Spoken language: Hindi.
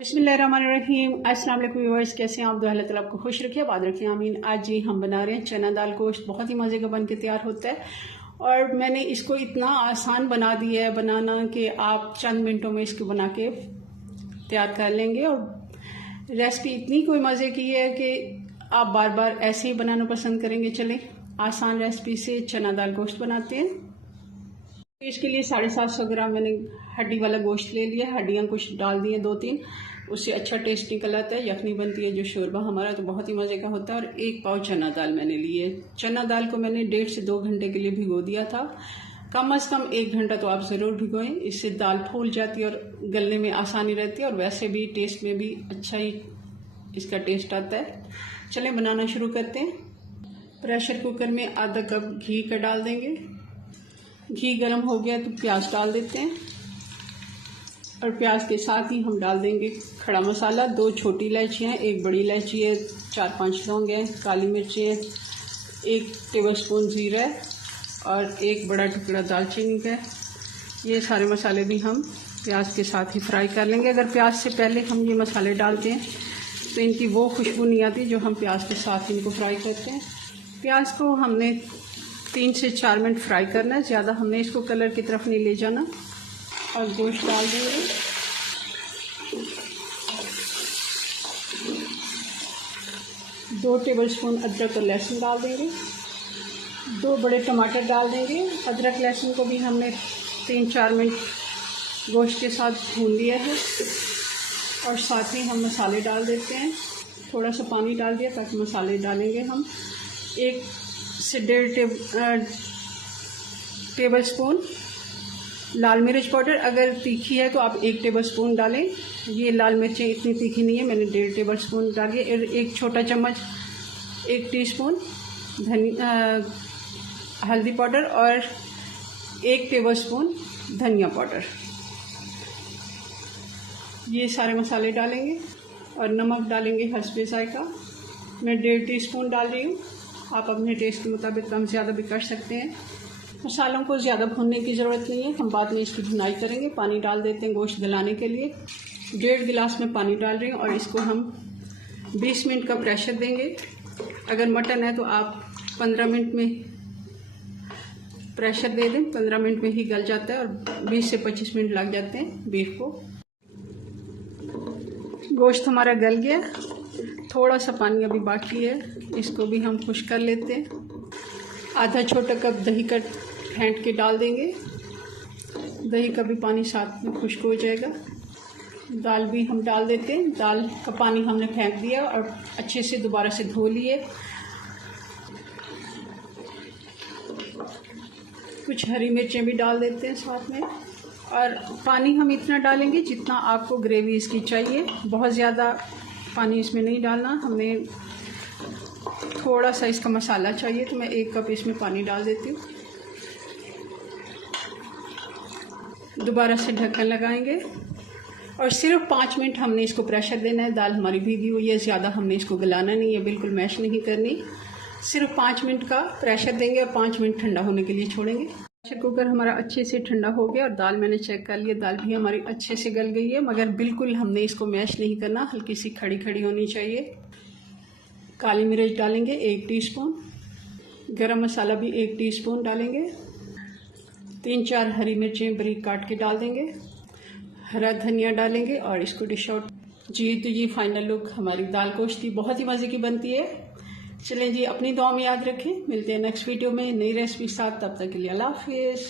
बिस्मिल्लाहिर्रहमानिर्रहीम। अस्सलाम वालेकुम व्यूअर्स, कैसे हैं आप? दुआ अल्लाह ताला आपको खुश रखिए, आबाद रखिए, आमीन। आज जी हम बना रहे हैं चना दाल गोश्त। बहुत ही मज़े का बन के तैयार होता है और मैंने इसको इतना आसान बना दिया है बनाना कि आप चंद मिनटों में इसको बना के तैयार कर लेंगे। और रेसिपी इतनी कोई मज़े की है कि आप बार बार ऐसे ही बनाना पसंद करेंगे। चलें आसान रेसिपी से चना दाल गोश्त बनाते हैं। इसके लिए 750 ग्राम मैंने हड्डी वाला गोश्त ले लिया। हड्डियाँ कुछ डाल दी हैं 2-3, उससे अच्छा टेस्ट निकल आता है। यखनी बनती है जो शोरबा हमारा, तो बहुत ही मज़े का होता है। और 1 पाव चना दाल मैंने ली है। चना दाल को मैंने 1.5 से 2 घंटे के लिए भिगो दिया था। कम से कम 1 घंटा तो आप ज़रूर भिगोएं, इससे दाल फूल जाती है और गलने में आसानी रहती है और वैसे भी टेस्ट में भी अच्छा ही इसका टेस्ट आता है। चलें बनाना शुरू करते हैं। प्रेशर कुकर में आधा कप घी का डाल देंगे। घी गर्म हो गया तो प्याज डाल देते हैं और प्याज के साथ ही हम डाल देंगे खड़ा मसाला। 2 छोटी इलायचियाँ, 1 बड़ी इलायची है, 4-5 लौंग है, काली मिर्ची है, 1 टेबलस्पून जीरा है और 1 बड़ा टुकड़ा दालचीनी का है। ये सारे मसाले भी हम प्याज के साथ ही फ्राई कर लेंगे। अगर प्याज से पहले हम ये मसाले डालते हैं तो इनकी वो खुशबू नहीं आती जो हम प्याज के साथ इनको फ्राई करते हैं। प्याज को हमने 3 से 4 मिनट फ्राई करना है, ज़्यादा हमने इसको कलर की तरफ नहीं ले जाना। और गोश्त डाल देंगे। 2 टेबलस्पून अदरक और लहसुन डाल देंगे। 2 बड़े टमाटर डाल देंगे। अदरक लहसुन को भी हमने 3-4 मिनट गोश्त के साथ भून लिया है। और साथ ही हम मसाले डाल देते हैं। थोड़ा सा पानी डाल दिया ताकि मसाले डालेंगे हम। 1 से 1.5 टेबल स्पून लाल मिर्च पाउडर। अगर तीखी है तो आप 1 टेबल स्पून डालें। ये लाल मिर्चें इतनी तीखी नहीं है, मैंने 1.5 टेबल स्पून डाली है। 1 छोटा चम्मच 1 टीस्पून हल्दी पाउडर और 1 टेबल स्पून धनिया पाउडर। ये सारे मसाले डालेंगे और नमक डालेंगे हस्बे जायका। मैं 1.5 टीस्पून डाल रही हूँ, आप अपने टेस्ट के मुताबिक कम ज़्यादा भी कर सकते हैं। मसालों को ज़्यादा भूनने की ज़रूरत नहीं है, हम बाद में इसकी भुनाई करेंगे। पानी डाल देते हैं गोश्त गलाने के लिए। 1.5 गिलास में पानी डाल रही हूँ और इसको हम 20 मिनट का प्रेशर देंगे। अगर मटन है तो आप 15 मिनट में प्रेशर दे दें, 15 मिनट में ही गल जाता है और 20 से 25 मिनट लग जाते हैं बीफ को। गोश्त हमारा गल गया, थोड़ा सा पानी अभी बाकी है, इसको भी हम खुश कर लेते हैं। आधा छोटा कप दही का फेंट के डाल देंगे। दही का भी पानी साथ में खुश्क हो जाएगा। दाल भी हम डाल देते हैं। दाल का पानी हमने फेंक दिया और अच्छे से दोबारा से धो लिए। कुछ हरी मिर्चें भी डाल देते हैं साथ में। और पानी हम इतना डालेंगे जितना आपको ग्रेवी इसकी चाहिए, बहुत ज़्यादा पानी इसमें नहीं डालना। हमने थोड़ा सा इसका मसाला चाहिए तो मैं 1 कप इसमें पानी डाल देती हूँ। दोबारा से ढक्कन लगाएंगे और सिर्फ 5 मिनट हमने इसको प्रेशर देना है। दाल हमारी भीगी हुई है, ज़्यादा हमने इसको गलाना नहीं है, बिल्कुल मैश नहीं करनी। सिर्फ 5 मिनट का प्रेशर देंगे और 5 मिनट ठंडा होने के लिए छोड़ेंगे। प्रेशर कुकर हमारा अच्छे से ठंडा हो गया और दाल मैंने चेक कर लिया, दाल भी हमारी अच्छे से गल गई है, मगर बिल्कुल हमने इसको मैश नहीं करना, हल्की सी खड़ी खड़ी होनी चाहिए। काली मिर्च डालेंगे 1 टीस्पून, गरम मसाला भी 1 टीस्पून डालेंगे। 3-4 हरी मिर्चें बारीक काट के डाल देंगे। हरा धनिया डालेंगे और इसको डिश आउट। जी तो ये फाइनल लुक हमारी दाल गोश्त की बहुत ही मज़े की बनती है। चलें जी, अपनी दुआ में याद रखें। मिलते हैं नेक्स्ट वीडियो में नई रेसिपी साथ, तब तक के लिए अल्लाह हाफिज़।